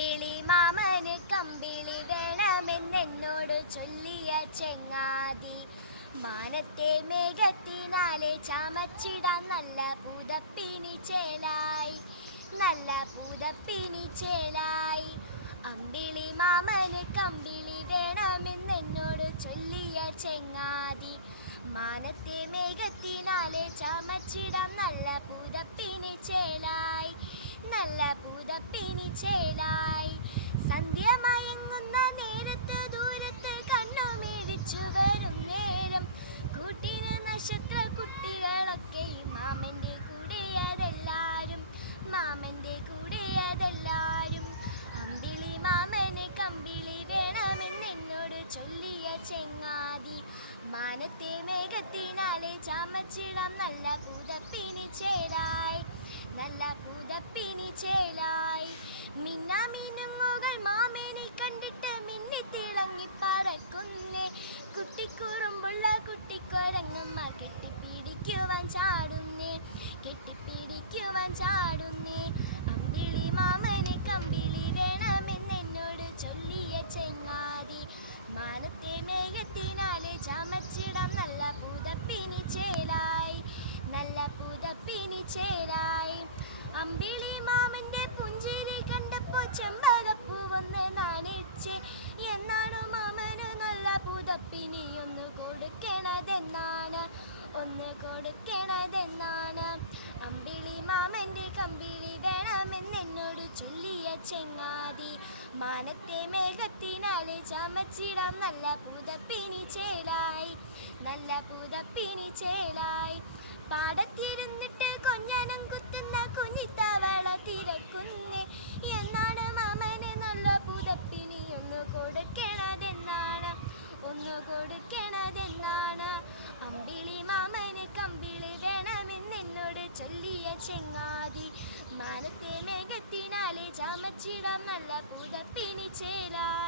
അമ്പിളി മാമന് കമ്പിളി വേണമെന്നെന്നോട് ചൊല്ലിയ ചെങ്ങാതി. മാനത്തെ മേഘത്തിനാലെ ചമച്ചിടാൻ നല്ല പൂതപ്പിനി ചേലായി. നല്ല പൂതപ്പിനി ചേലായി. അമ്പിളി മാമന് കമ്പിളി വേണമെന്നെന്നോട് ചൊല്ലിയ ചെങ്ങാതി. മാനത്തെ മേഘത്തിനാലെ ചമച്ചിടാൻ നല്ല പൂതപ്പിനി ചേലായി. നല്ല പൂതപ്പിനി ചേലായി. കണ്ണു നേരം. കമ്പിളി വേണമെന്നെന്നോട് ചൊല്ലിയ മേഘത്തിനാലെ ചാമച്ചിടാം നല്ല പൂതപ്പിനി ചേലായി കുട്ടിക്കൊരങ്ങമ്മ കെട്ടിപ്പിടിക്കുവാൻ ചാടുന്നേ ഒന്ന് കൊടുക്കണതെന്നാണ്. അമ്പിളി മാമന്റെ കമ്പിളി വേണമെന്നെന്നോട് ചൊല്ലിയ ചെങ്ങാതി. മാനത്തെ മേഘത്തിനാല് ചമച്ചിടാം. നല്ല പുതപ്പിനി ചേലായി. നല്ല പുതപ്പിനി ചേലായി. പാടത്തിരുന്നിട്ട് കൊഞ്ഞനം കുത്തുന്ന കുഞ്ഞിത്തവള തിരക്കുന്നേ. മാനത്തെ മേഘത്തിനാലെ ചമച്ചിടാം നല്ല പുതപ്പിനി ചേലായി